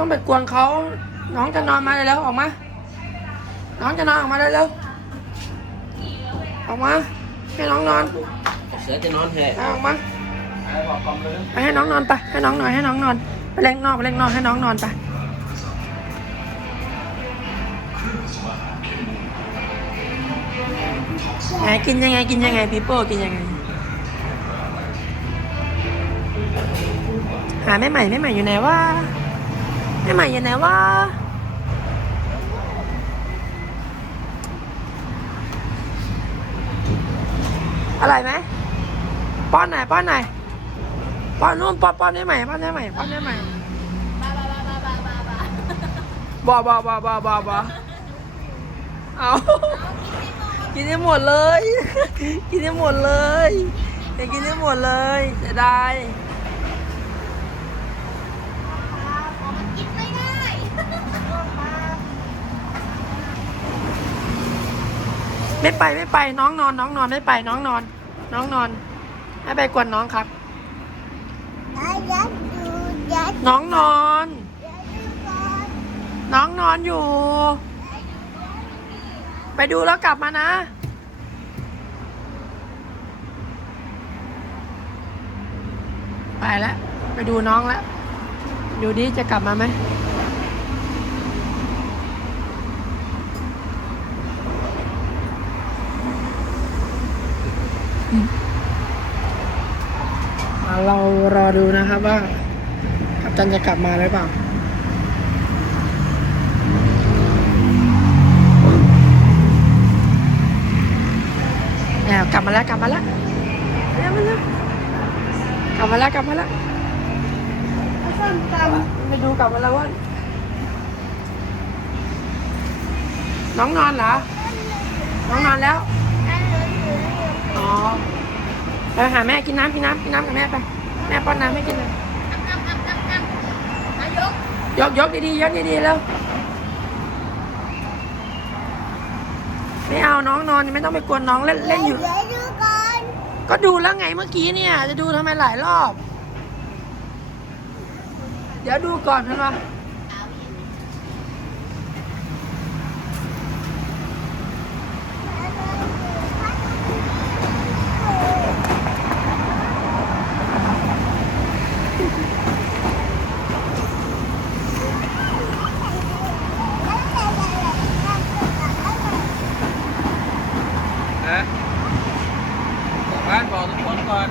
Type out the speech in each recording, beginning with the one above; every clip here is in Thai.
ไม่ต้องไปกวนเขา น้องจะนอนมาเร็วๆออกมา น้องจะนอนออกมาเร็วๆออกมาให้น้องนอน เสือจะนอนแห่เอาออกมาไปให้น้องนอนไป ให้น้องนอนให้น้องนอน ไปเล่นนอกไปเล่นนอกให้น้องนอนไปไงกินยังไงกินยังไงพี่โป้กินยังไง หาแม่ใหม่แม่ใหม่อยู่ไหนวะแม่ ใหม่อยู่ไหนวะอะไรไหมป้อนไหนอยป้อนไหนอยป้อนนู่นป้อนป้อนได้ไหมป้อนได้ไหมป้อนได้ไหมบอบอบอบอบอบอเอากินได้หมดเลย กินได้หมดเลยอยากกินได้หมดเลยเสียดาย ไม่ไปไม่ไปน้องนอนน้องนอนไม่ไปน้องนอน น้องนอนไม่ไปกวนน้องครับ น้องนอนยัดดูก่อนน้องนอนอยู่ ไปดูแล้วกลับมานะไปแล้วไปดูน้องแล้วดูดิจะกลับมาไหมอืมอะเรารอดูนะครับว่ากัปตันจะกลับมาหรือเปล่าแอบกลับมาแล้วกลับมาแล้วเร็วมาเร็วกลับมาแล้วกลับมาแล้วเอาส้มตำไปดูกลับมาแล้วว่าน้องนอนเหรอ น้องนอนแล้ว อ๋อไปหาแม่กินน้ำกินน้ำกินน้ำกับแม่ไป แม่ป้อนน้ำให้กินเลยนายกยกยกดีๆยกดีๆแล้ว ไม่เอาน้องนอนไม่ต้องไปกวนน้องเล่นเล่นอยู่ยัดดูก่อนก็ดูแล้วไงเมื่อกี้เนี่ย จะดูทำไมหลายรอบ เดี๋ยวดูก่อนนะฮะบอกบ้านบอ กทุกคนก่อน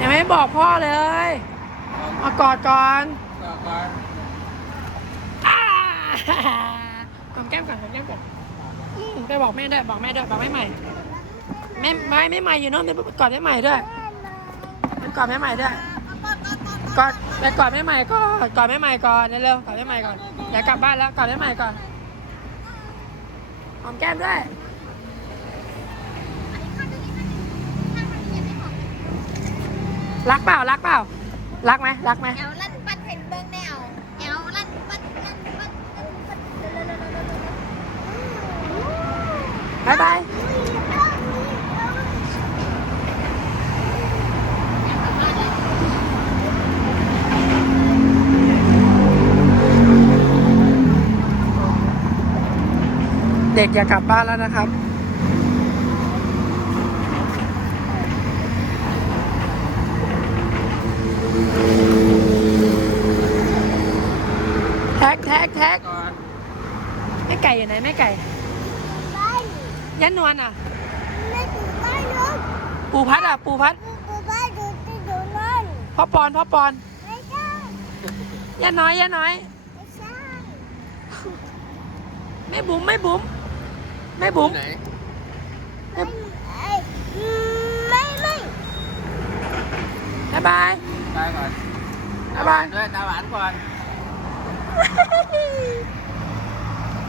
ยังไม่บอกพ่อเลยมากอดก่อนบอกก่อนอ้าหอมแก้มก่อนหอมแก้มก่อนอืมไปบอกแม่ด้วยบอกแม่ด้วยบอกแม่ใหม่แม่ไม่ไม่ใหม่อยู่โนู่นไปกอดแม่ใหม่ด้วยไปกอดแม่ใหม่ด้วยกอดไปกอดแม่ใหม่ก่อนกอดแม่ใหม่ก่อนเร็วๆกอดแม่ใหม่ก่อนอย่ากลับบ้านแล้วกอดแม่ใหม่ก่อนหอมแก้มด้วย รักเปล่ารักเปล่ารักไหมรักไหมแอวลั่นปัดเห็นเบิ้งแนวแอวลั่นปัดลั่นปัดลั่นปัดบายบายเด็กอย่ากลับบ้านแล้วนะครับ แท็กแท็กแท็ก ก่อน แม่ไก่อยู่ไหนแม่ไก่บ้านยันนวลอะไม่ถึงบ้านลูกปูพัดอะปูพัดกูบ้านดูที่ดูนั่นพ่อปอนพ่อปอนไม่ใช่ย่าน้อยย่าน้อย ไม่ใช่แม่บุ๋มแม่บุ๋มแม่บุ๋ม ไหนไม่เอ้ยอืมไม่ไม่บ๊ายบายตายก่อนบ๊ายบาย ด้วยตาหวานก่อนบ